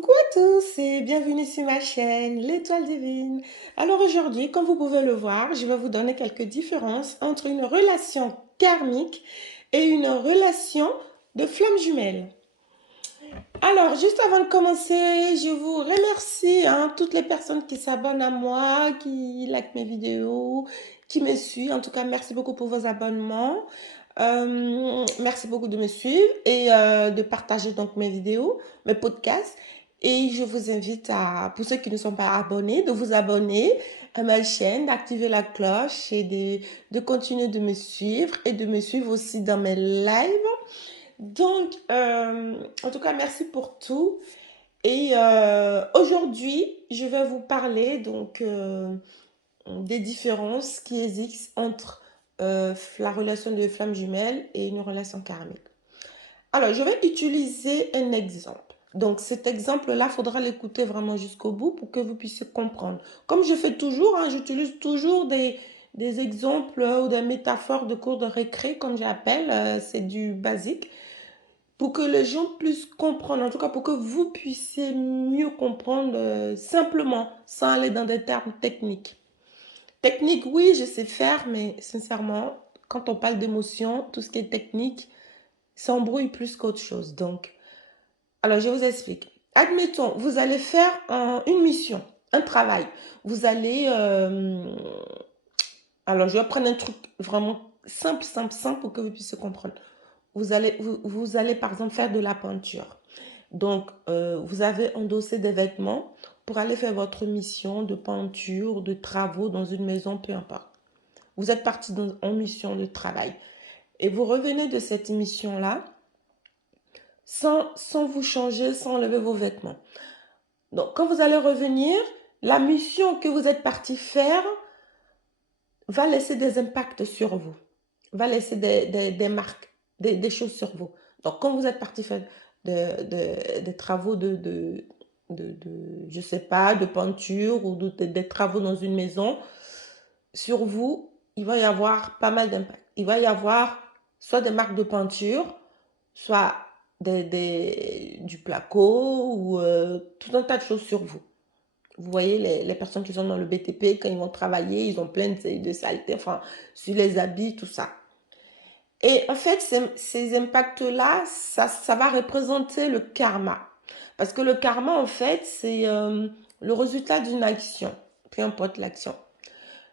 Coucou à tous et bienvenue sur ma chaîne, l'Étoile Divine. Alors aujourd'hui, comme vous pouvez le voir, je vais vous donner quelques différences entre une relation karmique et une relation de flamme jumelle. Alors, juste avant de commencer, je vous remercie, toutes les personnes qui s'abonnent à moi, qui likent mes vidéos, qui me suivent. En tout cas, merci beaucoup pour vos abonnements. Merci beaucoup de me suivre et de partager donc mes vidéos, mes podcasts. Et je vous invite pour ceux qui ne sont pas abonnés, de vous abonner à ma chaîne, d'activer la cloche et de continuer de me suivre et de me suivre aussi dans mes lives. Donc, en tout cas, merci pour tout. Et aujourd'hui, je vais vous parler donc des différences qui existent entre la relation de flamme jumelle et une relation karmique. Alors, je vais utiliser un exemple. Donc, cet exemple-là, il faudra l'écouter vraiment jusqu'au bout pour que vous puissiez comprendre. Comme je fais toujours, j'utilise toujours des exemples ou des métaphores de cours de récré, comme j'appelle. C'est du basique pour que les gens puissent comprendre, en tout cas pour que vous puissiez mieux comprendre simplement, sans aller dans des termes techniques. Technique, oui, je sais faire, mais sincèrement, quand on parle d'émotion, tout ce qui est technique, ça embrouille plus qu'autre chose. Donc, alors je vous explique. Admettons, vous allez faire une mission, un travail. Vous allez... alors, je vais prendre un truc vraiment simple pour que vous puissiez comprendre. Vous allez par exemple faire de la peinture. Donc, vous avez endossé des vêtements pour aller faire votre mission de peinture, de travaux dans une maison, peu importe. Vous êtes parti en mission de travail. Et vous revenez de cette mission-là sans vous changer, sans enlever vos vêtements. Donc, quand vous allez revenir, la mission que vous êtes parti faire va laisser des impacts sur vous, va laisser des marques, des choses sur vous. Donc, quand vous êtes parti faire des travaux je sais pas, de peinture ou des travaux dans une maison, sur vous, il va y avoir pas mal d'impacts. Il va y avoir soit des marques de peinture, soit du placo ou tout un tas de choses sur vous. Vous voyez, les personnes qui sont dans le BTP, quand ils vont travailler, ils ont plein de saletés, enfin, sur les habits, tout ça. Et en fait, ces impacts-là, ça va représenter le karma. Parce que le karma, en fait, c'est le résultat d'une action, peu importe l'action.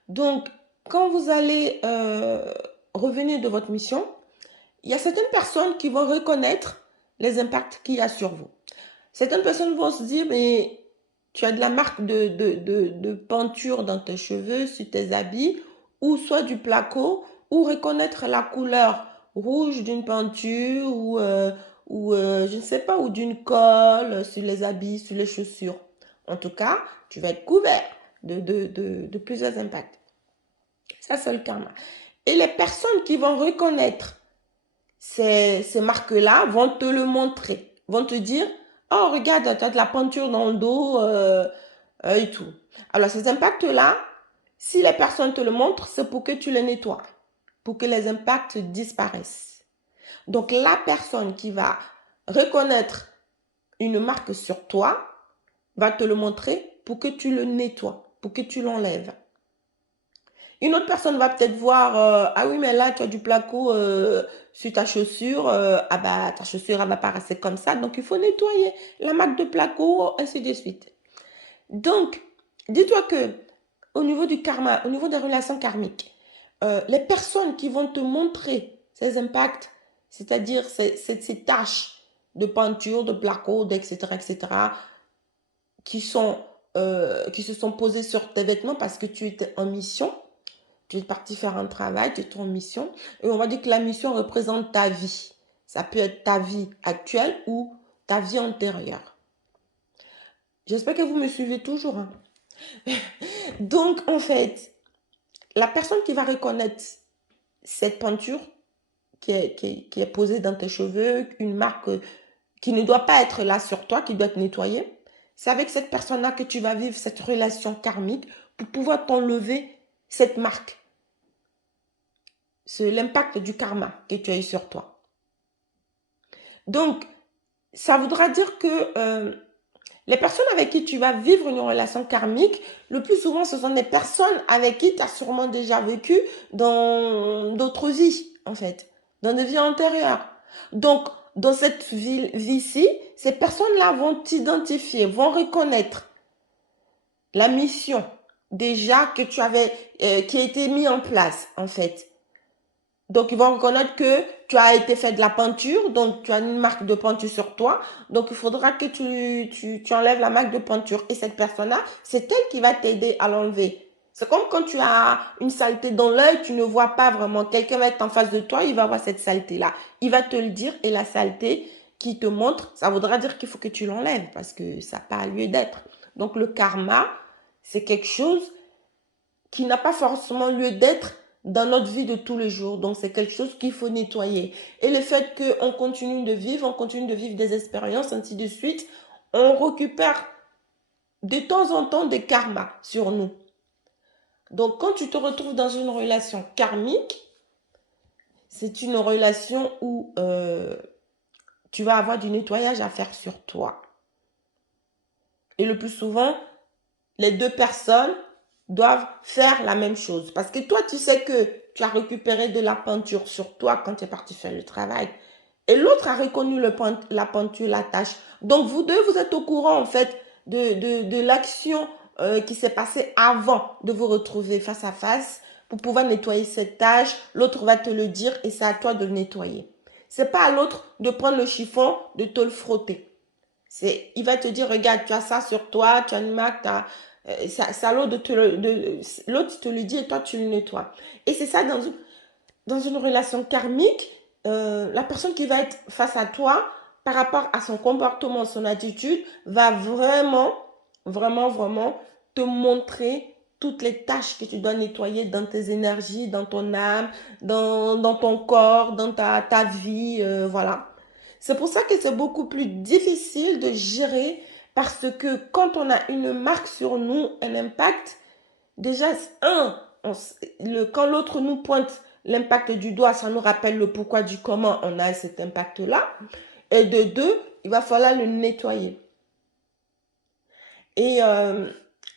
Donc, quand vous allez revenir de votre mission, il y a certaines personnes qui vont reconnaître les impacts qu'il y a sur vous. Certaines personnes vont se dire, mais tu as de la marque de peinture dans tes cheveux, sur tes habits, ou soit du placo, ou reconnaître la couleur rouge d'une peinture, je ne sais pas, ou d'une colle sur les habits, sur les chaussures. En tout cas, tu vas être couvert de plusieurs impacts. Ça, c'est le karma. Et les personnes qui vont reconnaître ces marques-là vont te le montrer, vont te dire, oh, regarde, tu as de la peinture dans le dos et tout. Alors, ces impacts-là, si les personnes te le montrent, c'est pour que tu les nettoies, pour que les impacts disparaissent. Donc, la personne qui va reconnaître une marque sur toi va te le montrer pour que tu le nettoies, pour que tu l'enlèves. Une autre personne va peut-être voir, ah oui, mais là, tu as du placo sur ta chaussure. Ah bah, ta chaussure, elle va pas rester comme ça. Donc, il faut nettoyer la marque de placo, ainsi de suite. Donc, dis-toi que au niveau du karma, au niveau des relations karmiques, les personnes qui vont te montrer ces impacts, c'est-à-dire ces taches de peinture, de placo, etc., qui se sont posées sur tes vêtements parce que tu étais en mission, tu es parti faire un travail, tu es en mission, et on va dire que la mission représente ta vie. Ça peut être ta vie actuelle ou ta vie antérieure. J'espère que vous me suivez toujours. Donc, en fait, la personne qui va reconnaître cette peinture qui est posée dans tes cheveux, une marque qui ne doit pas être là sur toi, qui doit être nettoyée, c'est avec cette personne-là que tu vas vivre cette relation karmique pour pouvoir t'enlever cette marque. C'est l'impact du karma que tu as eu sur toi. Donc, ça voudra dire que Les personnes avec qui tu vas vivre une relation karmique, le plus souvent, ce sont des personnes avec qui tu as sûrement déjà vécu dans d'autres vies, en fait, dans des vies antérieures. Donc, dans cette vie-ci, ces personnes-là vont t'identifier, vont reconnaître la mission déjà que tu avais, qui a été mise en place, en fait. Donc, ils vont reconnaître que tu as été fait de la peinture, donc tu as une marque de peinture sur toi. Donc, il faudra que tu enlèves la marque de peinture. Et cette personne-là, c'est elle qui va t'aider à l'enlever. C'est comme quand tu as une saleté dans l'œil, tu ne vois pas vraiment. Quelqu'un va être en face de toi, il va voir cette saleté-là. Il va te le dire et la saleté qui te montre, ça voudra dire qu'il faut que tu l'enlèves parce que ça n'a pas lieu d'être. Donc, le karma, c'est quelque chose qui n'a pas forcément lieu d'être dans notre vie de tous les jours. Donc, c'est quelque chose qu'il faut nettoyer. Et le fait qu'on continue de vivre, on continue de vivre des expériences, ainsi de suite, on récupère de temps en temps des karmas sur nous. Donc, quand tu te retrouves dans une relation karmique, c'est une relation où tu vas avoir du nettoyage à faire sur toi. Et le plus souvent, les deux personnes doivent faire la même chose. Parce que toi, tu sais que tu as récupéré de la peinture sur toi quand tu es parti faire le travail. Et l'autre a reconnu la peinture, la tâche. Donc, vous deux, vous êtes au courant, en fait, de l'action qui s'est passée avant de vous retrouver face à face pour pouvoir nettoyer cette tâche. L'autre va te le dire et c'est à toi de le nettoyer. C'est pas à l'autre de prendre le chiffon, de te le frotter. Il va te dire, regarde, tu as ça sur toi, tu as une marque, c'est à l'autre l'autre te le dit et toi tu le nettoies. Et c'est ça dans une relation karmique, la personne qui va être face à toi, par rapport à son comportement, son attitude, va vraiment, vraiment, vraiment te montrer toutes les tâches que tu dois nettoyer dans tes énergies, dans ton âme, dans ton corps, dans ta vie, voilà. C'est pour ça que c'est beaucoup plus difficile de gérer parce que quand on a une marque sur nous, un impact, déjà, quand l'autre nous pointe l'impact du doigt, ça nous rappelle le pourquoi du comment on a cet impact-là. Et de deux, il va falloir le nettoyer. Et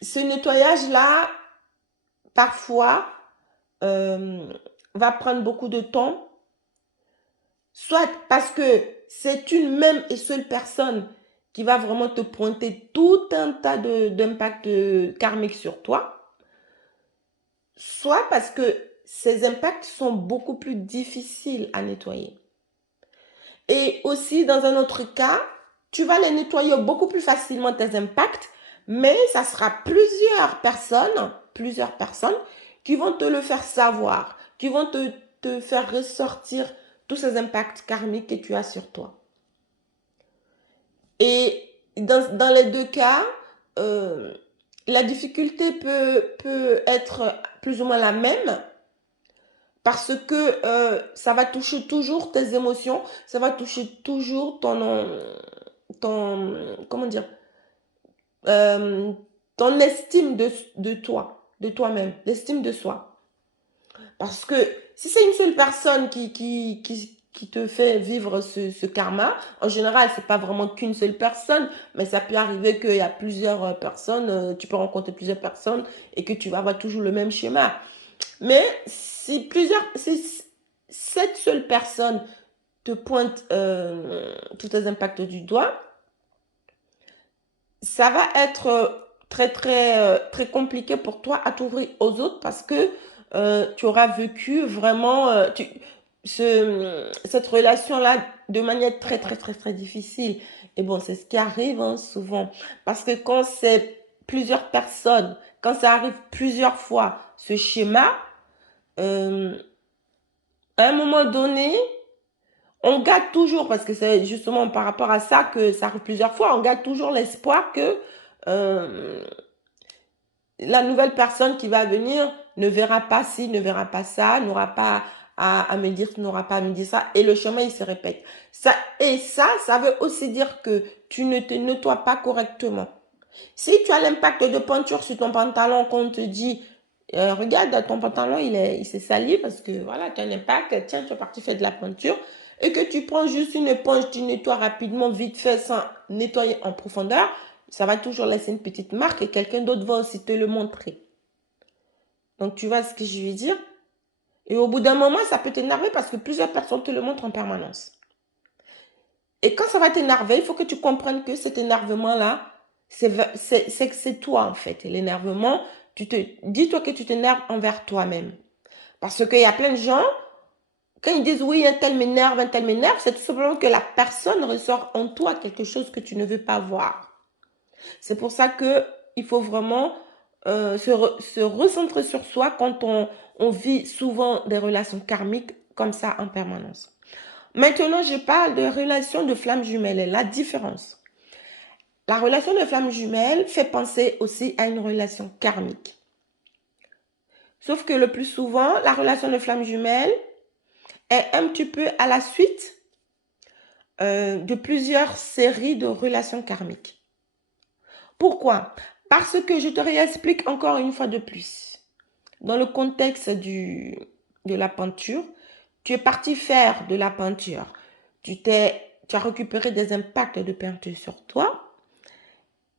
ce nettoyage-là, parfois, va prendre beaucoup de temps, soit parce que c'est une même et seule personne qui va vraiment te pointer tout un tas d'impacts karmiques sur toi, soit parce que ces impacts sont beaucoup plus difficiles à nettoyer. Et aussi, dans un autre cas, tu vas les nettoyer beaucoup plus facilement, tes impacts, mais ça sera plusieurs personnes qui vont te le faire savoir, qui vont te faire ressortir tous ces impacts karmiques que tu as sur toi. Et dans les deux cas, la difficulté peut être plus ou moins la même parce que ça va toucher toujours tes émotions, ça va toucher toujours comment dire, euh, ton estime de toi, de toi-même, l'estime de soi. Parce que si c'est une seule personne qui te fait vivre ce karma, en général, c'est pas vraiment qu'une seule personne, mais ça peut arriver qu'il y a plusieurs personnes, tu peux rencontrer plusieurs personnes et que tu vas avoir toujours le même schéma. Mais si cette seule personne te pointe tous tes impacts du doigt, ça va être très, très, très compliqué pour toi à t'ouvrir aux autres parce que tu auras vécu vraiment cette relation-là de manière très, très, très, très difficile. Et bon, c'est ce qui arrive hein, souvent. Parce que quand c'est plusieurs personnes, quand ça arrive plusieurs fois, ce schéma, euh, à un moment donné, on garde toujours, parce que c'est justement par rapport à ça que ça arrive plusieurs fois, on garde toujours l'espoir que euh, la nouvelle personne qui va venir ne verra pas ci, ne verra pas ça, n'aura pas à me dire, n'aura pas à me dire ça, et le chemin, il se répète. Ça veut aussi dire que tu ne te nettoies pas correctement. Si tu as l'impact de peinture sur ton pantalon, qu'on te dit, regarde, ton pantalon, il s'est sali parce que voilà, tu as un impact, tiens, tu es parti faire de la peinture, et que tu prends juste une éponge, tu nettoies rapidement, vite fait, sans nettoyer en profondeur, Ça va toujours laisser une petite marque et quelqu'un d'autre va aussi te le montrer. Donc, tu vois ce que je veux dire? Et au bout d'un moment, ça peut t'énerver parce que plusieurs personnes te le montrent en permanence. Et quand ça va t'énerver, il faut que tu comprennes que cet énervement-là, c'est toi en fait. Et l'énervement, dis-toi que tu t'énerves envers toi-même. Parce qu'il y a plein de gens, quand ils disent oui, un tel m'énerve, c'est tout simplement que la personne ressort en toi quelque chose que tu ne veux pas voir. C'est pour ça qu'il faut vraiment se recentrer sur soi quand on vit souvent des relations karmiques comme ça en permanence. Maintenant, je parle de relation de flammes jumelles et la différence. La relation de flammes jumelles fait penser aussi à une relation karmique. Sauf que le plus souvent, la relation de flammes jumelles est un petit peu à la suite de plusieurs séries de relations karmiques. Pourquoi? Parce que je te réexplique encore une fois de plus. Dans le contexte de la peinture, tu es parti faire de la peinture. Tu as récupéré des impacts de peinture sur toi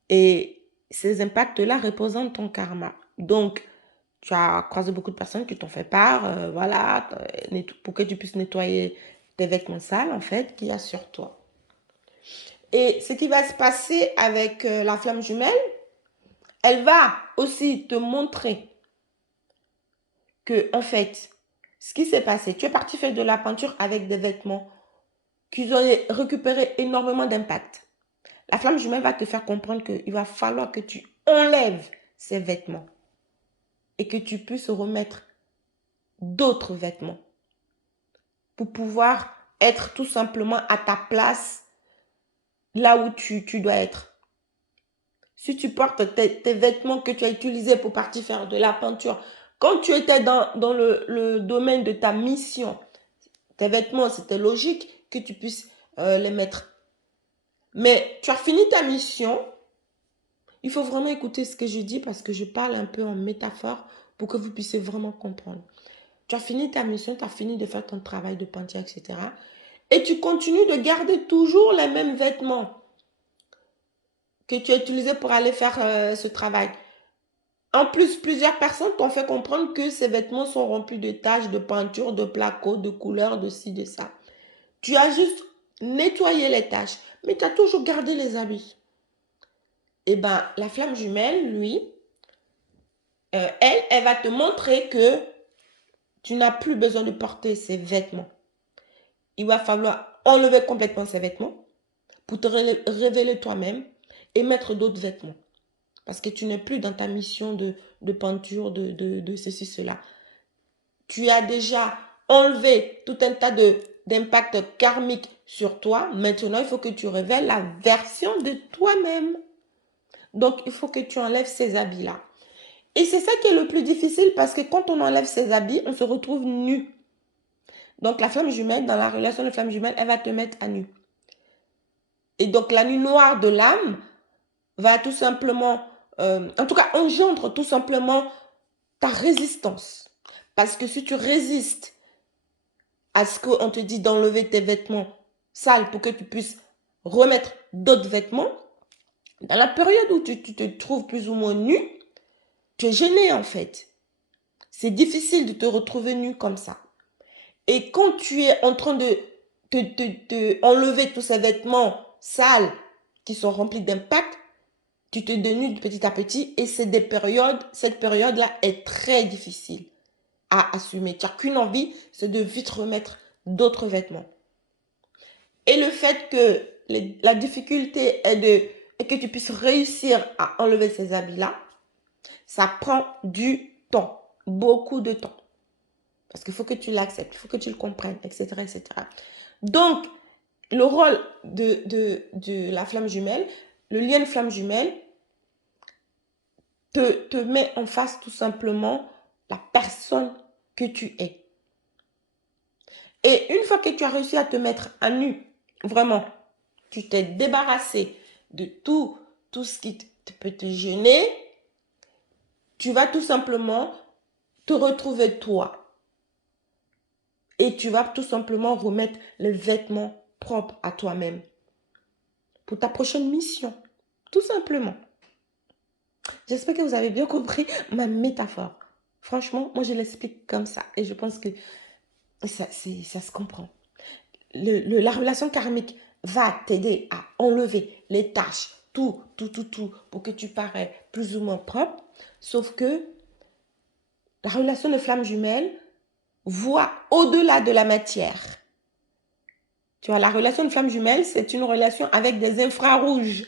et ces impacts-là représentent ton karma. Donc, tu as croisé beaucoup de personnes qui t'ont fait part, voilà, pour que tu puisses nettoyer tes vêtements sales, en fait, qu'il y a sur toi. Et ce qui va se passer avec la flamme jumelle, elle va aussi te montrer que, en fait, ce qui s'est passé, tu es parti faire de la peinture avec des vêtements qui ont récupéré énormément d'impact. La flamme jumelle va te faire comprendre qu'il va falloir que tu enlèves ces vêtements et que tu puisses remettre d'autres vêtements pour pouvoir être tout simplement à ta place là où tu dois être. Si tu portes tes vêtements que tu as utilisés pour partir faire de la peinture, quand tu étais dans le domaine de ta mission, tes vêtements, c'était logique que tu puisses les mettre. Mais tu as fini ta mission. Il faut vraiment écouter ce que je dis parce que je parle un peu en métaphore pour que vous puissiez vraiment comprendre. Tu as fini ta mission, tu as fini de faire ton travail de peinture, etc. Et tu continues de garder toujours les mêmes vêtements que tu as utilisés pour aller faire ce travail. En plus, plusieurs personnes t'ont fait comprendre que ces vêtements sont remplis de taches, de peinture, de placots, de couleurs, de ci, de ça. Tu as juste nettoyé les taches, mais tu as toujours gardé les habits. Eh bien, la flamme jumelle, lui, elle va te montrer que tu n'as plus besoin de porter ces vêtements. Il va falloir enlever complètement ces vêtements pour te révéler toi-même et mettre d'autres vêtements. Parce que tu n'es plus dans ta mission de peinture, de ceci, cela. Tu as déjà enlevé tout un tas d'impacts karmiques sur toi. Maintenant, il faut que tu révèles la version de toi-même. Donc, il faut que tu enlèves ces habits-là. Et c'est ça qui est le plus difficile parce que quand on enlève ces habits, on se retrouve nu. Donc, la flamme jumelle, dans la relation de flamme jumelle, elle va te mettre à nu. Et donc, la nuit noire de l'âme va tout simplement, en tout cas, engendre tout simplement ta résistance. Parce que si tu résistes à ce qu'on te dit d'enlever tes vêtements sales pour que tu puisses remettre d'autres vêtements, dans la période où tu te trouves plus ou moins nu, tu es gêné en fait. C'est difficile de te retrouver nu comme ça. Et quand tu es en train de enlever tous ces vêtements sales qui sont remplis d'impact, tu te dénudes petit à petit et cette période-là est très difficile à assumer. Tu n'as qu'une envie, c'est de vite remettre d'autres vêtements. Et le fait que la difficulté est que tu puisses réussir à enlever ces habits-là, ça prend du temps, beaucoup de temps. Parce qu'il faut que tu l'acceptes, il faut que tu le comprennes, etc., etc. Donc, le rôle de la flamme jumelle, le lien de flamme jumelle, te met en face tout simplement la personne que tu es. Et une fois que tu as réussi à te mettre à nu, vraiment, tu t'es débarrassé de tout ce qui peut te gêner, tu vas tout simplement te retrouver toi. Et tu vas tout simplement remettre les vêtements propres à toi-même pour ta prochaine mission. Tout simplement. J'espère que vous avez bien compris ma métaphore. Franchement, moi, je l'explique comme ça. Et je pense que ça se comprend. La relation karmique va t'aider à enlever les tâches, tout, pour que tu parais plus ou moins propre. Sauf que la relation de flamme jumelle voit au-delà de la matière. Tu vois, la relation de flamme jumelle, c'est une relation avec des infrarouges.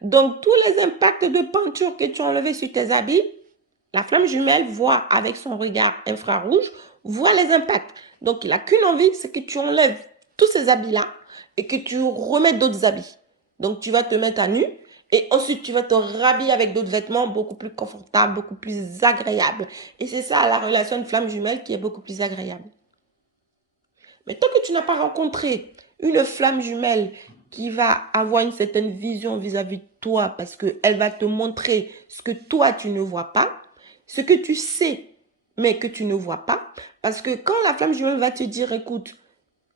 Donc, tous les impacts de peinture que tu as enlevés sur tes habits, la flamme jumelle voit avec son regard infrarouge, voit les impacts. Donc, il n'a qu'une envie, c'est que tu enlèves tous ces habits-là et que tu remettes d'autres habits. Donc, tu vas te mettre à nu et ensuite, tu vas te rhabiller avec d'autres vêtements beaucoup plus confortables, beaucoup plus agréables. Et c'est ça la relation de flamme jumelle qui est beaucoup plus agréable. Mais tant que tu n'as pas rencontré une flamme jumelle qui va avoir une certaine vision vis-à-vis de toi parce qu'elle va te montrer ce que toi, tu ne vois pas, ce que tu sais, mais que tu ne vois pas. Parce que quand la flamme jumelle va te dire, écoute,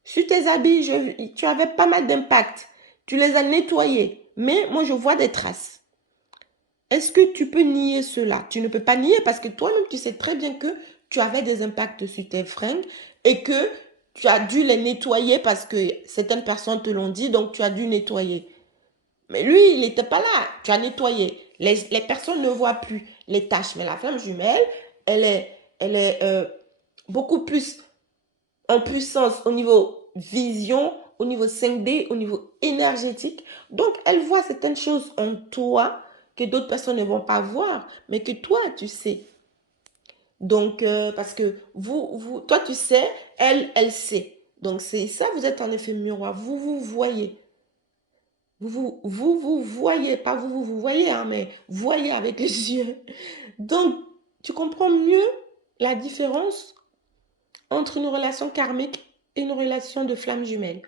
sur tes habits, tu avais pas mal d'impact. Tu les as nettoyés, mais moi, je vois des traces. Est-ce que tu peux nier cela? Tu ne peux pas nier parce que toi-même, tu sais très bien que tu avais des impacts sur tes fringues et que tu as dû les nettoyer parce que certaines personnes te l'ont dit, donc tu as dû nettoyer. Mais lui, il n'était pas là. Tu as nettoyé. Les personnes ne voient plus les taches. Mais la flamme jumelle, elle est beaucoup plus en puissance au niveau vision, au niveau 5D, au niveau énergétique. Donc, elle voit certaines choses en toi que d'autres personnes ne vont pas voir, mais que toi, tu sais. Donc, parce que toi, tu sais, elle sait. Donc, c'est ça, vous êtes en effet miroir. Vous voyez. Vous voyez. Pas vous voyez, hein, mais voyez avec les yeux. Donc, tu comprends mieux la différence entre une relation karmique et une relation de flamme jumelle.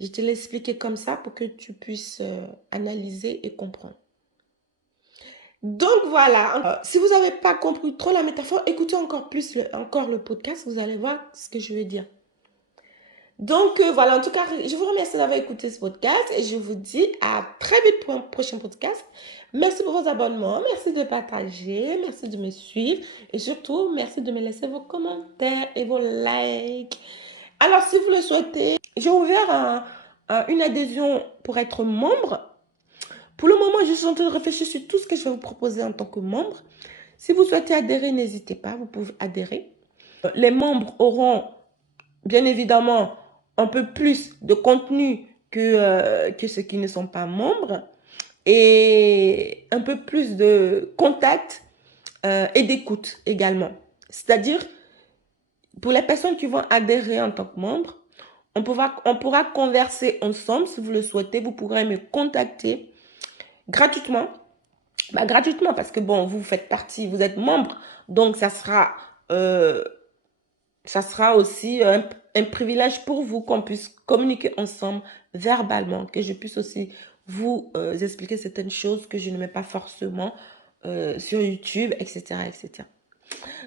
Je te l'ai expliqué comme ça pour que tu puisses analyser et comprendre. Donc voilà, si vous n'avez pas compris trop la métaphore, écoutez encore plus encore le podcast, vous allez voir ce que je veux dire. Donc voilà, en tout cas, je vous remercie d'avoir écouté ce podcast et je vous dis à très vite pour un prochain podcast. Merci pour vos abonnements, merci de partager, merci de me suivre et surtout, merci de me laisser vos commentaires et vos likes. Alors, si vous le souhaitez, j'ai ouvert une adhésion pour être membre. Pour le moment, je suis en train de réfléchir sur tout ce que je vais vous proposer en tant que membre. Si vous souhaitez adhérer, n'hésitez pas, vous pouvez adhérer. Les membres auront bien évidemment un peu plus de contenu que ceux qui ne sont pas membres et un peu plus de contact et d'écoute également. C'est-à-dire, pour les personnes qui vont adhérer en tant que membre, on pourra converser ensemble si vous le souhaitez. Vous pourrez me contacter gratuitement. Gratuitement parce que bon, vous faites partie, vous êtes membre. Donc, ça sera aussi un privilège pour vous qu'on puisse communiquer ensemble verbalement, que je puisse aussi vous expliquer certaines choses que je ne mets pas forcément sur YouTube, etc., etc.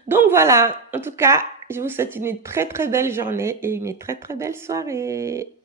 Donc voilà, en tout cas, je vous souhaite une très très belle journée et une très très belle soirée.